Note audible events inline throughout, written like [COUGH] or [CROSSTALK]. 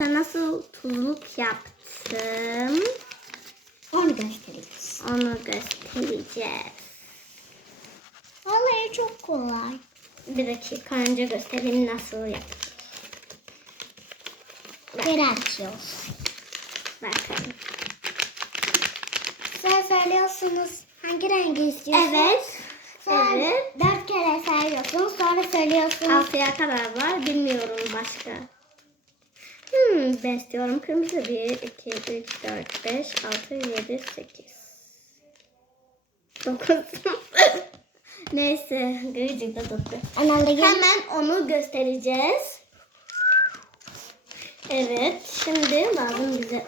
nasıl tuzluk yaptım Onu göstereceğiz. onu göstereceğiz. Vallahi çok kolay. Bir dakika önce göstereyim nasıl yaptım. Geri açıyoruz. Bakın. Sen söylüyorsunuz hangi rengi istiyorsunuz? Evet. Sonra Evet. dört kere sayıyorsunuz sonra söylüyorsunuz. Altıya kadar var. Bilmiyorum başka. Ben istiyorum kırmızı. 1, 2, 3, 4, 5, 6, 7, 8. 9. Neyse. Gıcık da tuttu. Hemen onu göstereceğiz. Evet. Şimdi lazım bize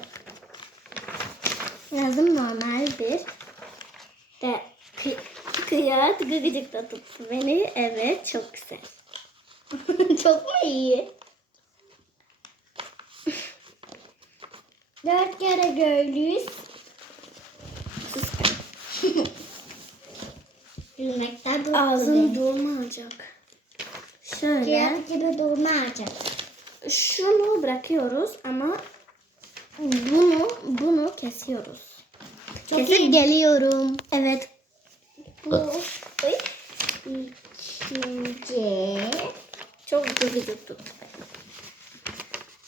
lazım normal bir de kı kıyat gıcık da tuttu beni. Evet. Çok güzel. [LAUGHS] çok mu iyi? Dört kere göğlüyüz. Sus. [LAUGHS] Gülmekten durdu. Ağzım durmayacak. Şöyle. Kıyafet gibi durmayacak. Şunu bırakıyoruz ama bunu bunu kesiyoruz. Çok Kesip iyi. geliyorum. Evet. Bu. İkinci. çok gıcık tut.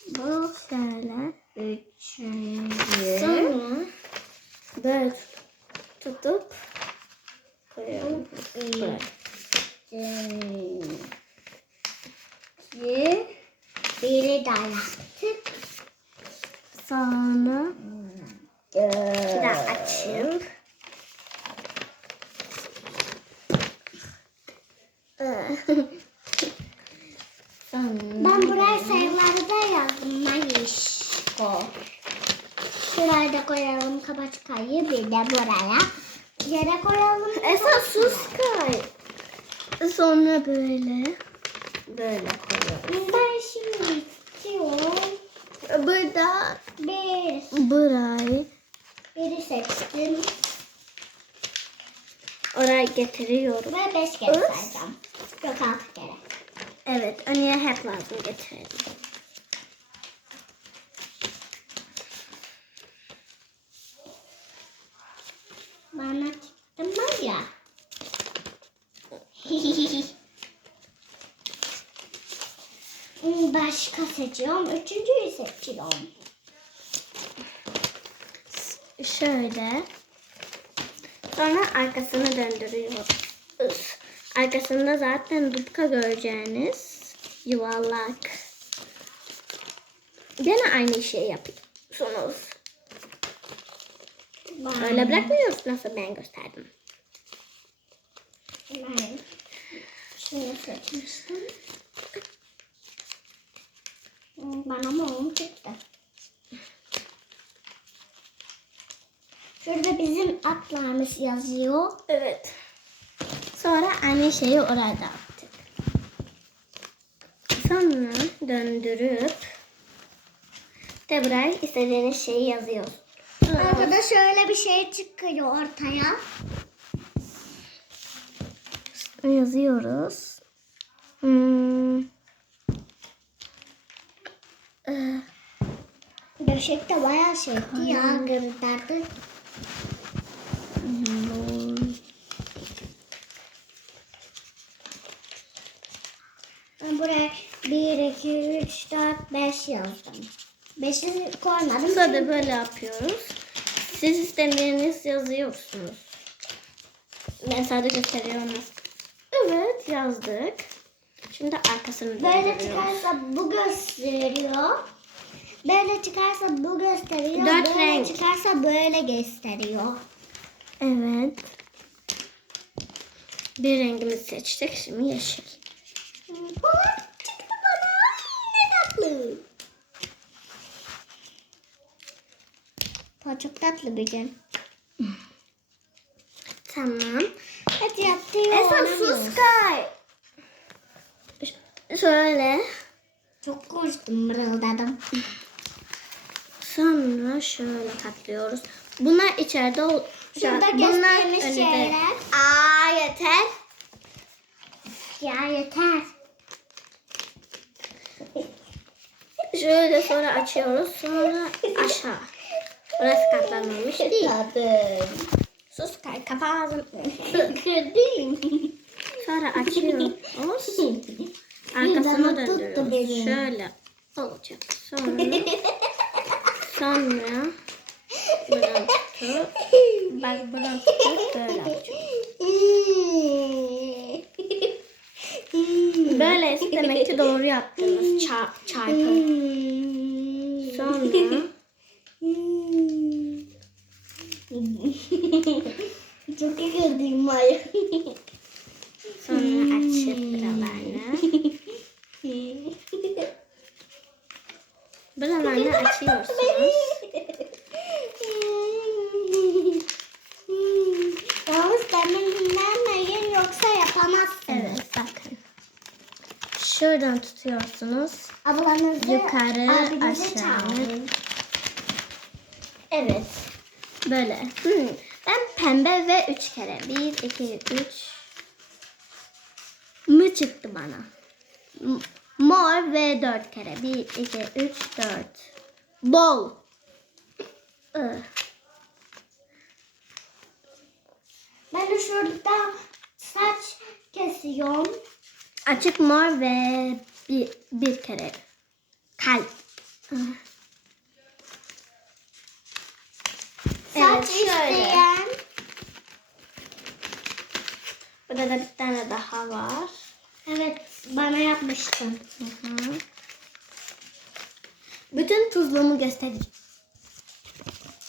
Bu şöyle. Üçüncü. Sonra böyle tut- tutup koyuyorum. Böyle. İki. Biri daha yaptık. Sonra bir daha açayım. Ben [LAUGHS] [LAUGHS] buraya sayıları da yazdım. Mayışko. Şuraya da koyalım kapaçkayı bir de buraya. Yere koyalım. Esas sus kay. Sonra böyle. Böyle koyuyorum. Ben şimdi istiyorum. Burada Bir. burayı Biri seçtim. oraya getiriyorum. Ve beş kere sayacağım. Yok altı kere. Evet, önüne hep lazım getirelim. Bana çıktım var ya. Başka seçiyorum. Üçüncüyü seçiyorum. Şöyle. Sonra arkasını döndürüyoruz. Arkasında zaten dupka göreceğiniz yuvarlak. Gene aynı şeyi yapıyorsunuz. Öyle bırakmıyoruz nasıl ben gösterdim. Ben şunu seçmiştim. Bana mum çıktı. Şurada bizim atlarımız yazıyor. Evet. Sonra aynı şeyi oraya attık. Sonra döndürüp de buraya istediğiniz şeyi yazıyoruz. Arkada şöyle bir şey çıkıyor ortaya. Yazıyoruz. Hmm. Ee, Döşekte bayağı şeydi ya. Ben buraya 1, 2, 3, 4, 5 yazdım. 5'i koymadım. Sonra böyle yapıyoruz. Siz istediğiniz yazıyorsunuz. Ben sadece gösteriyorum. Evet yazdık. Şimdi arkasını Böyle çıkarsa bu gösteriyor. Böyle çıkarsa bu gösteriyor. Dört böyle renk. çıkarsa böyle gösteriyor. Evet. Bir rengimizi seçtik. Şimdi yeşil. Çıktı bana. Ne tatlı. Bu çok tatlı bir gün. Tamam. Hadi yaptım. Esas sus kay. Şöyle. Çok konuştum mırıldadım. Sonra şöyle katlıyoruz. Bunlar içeride ol. Şurada göstermiş şeyler. Aa yeter. Ya yeter. Şöyle sonra açıyoruz. Sonra aşağı. Burası katlanmamış değil. Sus kay kapağı ağzını. Sonra Yüzüme tuttu döndürüyoruz. beni. Şöyle olacak. Sonra [LAUGHS] sonra buradan tutup bak buradan tutup böyle yapacağız. Böyleyse demek ki doğru yaptınız. Çarp, çarpı. Sonra Çok iyi Maya. sonra açıp buralarını. Buralarını açıyorsunuz. Yalnız demin dinlenmeyin yoksa yapamazsınız. Evet bakın. Şuradan tutuyorsunuz. Ablanızı, Yukarı, aşağı. çağırın. Evet. Böyle. Hmm. Ben pembe ve üç kere. Bir, iki, üç. Mı çıktı bana. Mor ve dört kere. Bir, iki, üç, dört. Bol. Ben de şurada saç kesiyorum. Açık mor ve bir, bir kere. Kalp. Ih. Saç Evet, şöyle. isteyen. Burada da bir tane daha var. Evet bana yapmıştın. Hı hı. Bütün tuzluğumu göstereyim.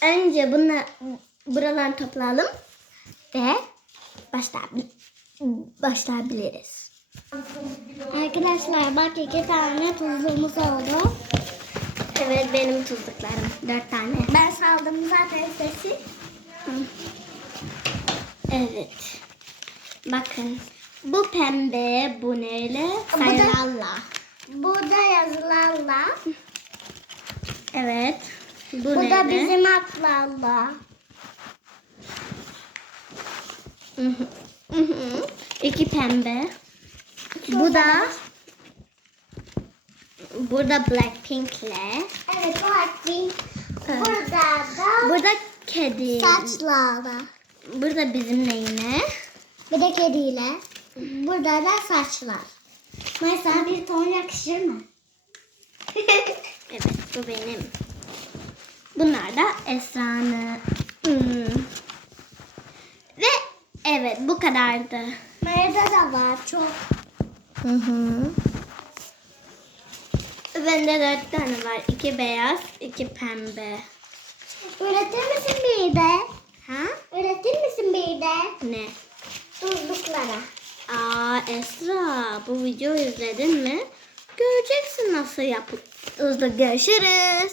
Önce bunu buradan toplayalım ve başlayabil başlayabiliriz. Arkadaşlar bak iki tane tuzluğumuz oldu. Benim tuzluklarım dört tane. Ben saldım zaten sesi. Evet. Bakın bu pembe, bu neyle? Bu da- Sayılarla. Yazılarla. Evet. Bu, Bu da bizim atlarla. Hı hı. Hı hı. İki pembe. Bu da burada Blackpink'le. Evet Blackpink. Evet. Burada da Burada kedi. saçlarla. Burada bizim neyine? Bir de kediyle. Burada da saçlar. Mesela bir ton yakışır mı? [LAUGHS] Evet bu benim. Bunlar da Esra'nın. Hmm. Ve evet bu kadardı. Merda da var çok. Hı hı. Bende dört tane var. İki beyaz, iki pembe. Öğretir misin bir de? Ha? Öğretir misin bir de? Ne? Tuzluklara. Aa Esra bu videoyu izledin mi? Göreceksin nasıl yapıldığını. Görüşürüz.